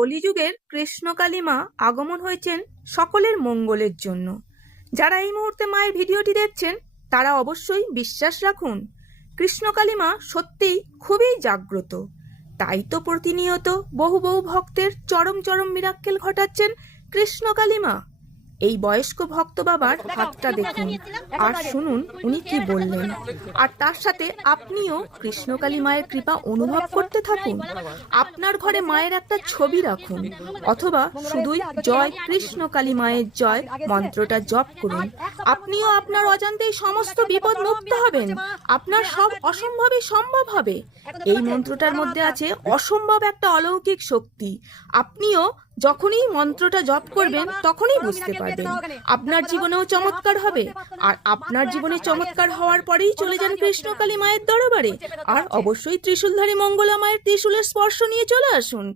কলিযুগের কৃষ্ণকালী মা আগমন হয়েছেন সকলের মঙ্গলের জন্য। যারা এই মুহূর্তে মায়ের ভিডিওটি দেখছেন তারা অবশ্যই বিশ্বাস রাখুন, কৃষ্ণকালী মা সত্যিই খুবই জাগ্রত। তাই তো প্রতিনিয়ত বহু বহু ভক্তের চরম চরম মিরাক্কেল ঘটাচ্ছেন কৃষ্ণকালী মা। এই বয়স্ক ভক্ত বাবার হাতটা দেখুন আর শুনুন উনি কি বললেন, আর তার সাথে আপনিও কৃষ্ণকালী মায়ের কৃপা অনুভব করতে থাকুন। আপনার ঘরে মায়ের একটা ছবি রাখুন, অথবা শুধুই জয় কৃষ্ণকালী মায়ের জয় মন্ত্রটা জপ করুন। আপনিও আপনার অজান্তেই সমস্ত বিপদ মুক্ত হবেন, আপনার সব অসম্ভবই সম্ভব হবে। এই মন্ত্রটার মধ্যে আছে অসম্ভব একটা অলৌকিক শক্তি। আপনিও যখনই মন্ত্রটা জপ করবেন তখনই বুঝতে পারবেন আপনার জীবনেও চমৎকার হবে। আর আপনার জীবনে চমৎকার হওয়ার পরেই চলে যান কৃষ্ণকালী মায়ের দরবারে, আর অবশ্যই ত্রিশূলধারী মঙ্গলা মায়ের ত্রিশূলের স্পর্শ নিয়ে চলে আসুন।